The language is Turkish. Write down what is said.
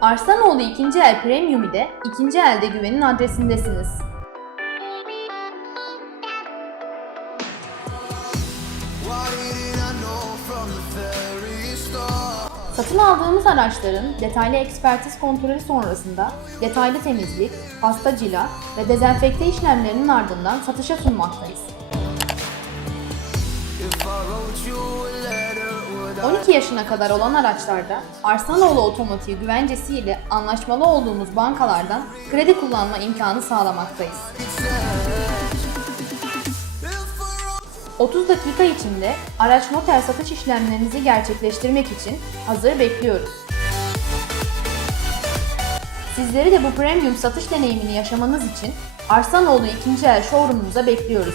Arslanoğlu 2. El Premium ile 2. elde güvenin adresindesiniz. Satın aldığımız araçların detaylı ekspertiz kontrolü sonrasında detaylı temizlik, pasta cila ve dezenfekte işlemlerinin ardından satışa sunmaktayız. If I wrote you a 12 yaşına kadar olan araçlarda Arslanoğlu Otomotiv güvencesi ile anlaşmalı olduğumuz bankalardan kredi kullanma imkanı sağlamaktayız. If I wrote 30 dakika içinde araç noter satış işlemlerinizi gerçekleştirmek için hazır bekliyoruz. Sizleri de bu premium satış deneyimini yaşamanız için Arslanoğlu 2. El showroomumuza bekliyoruz.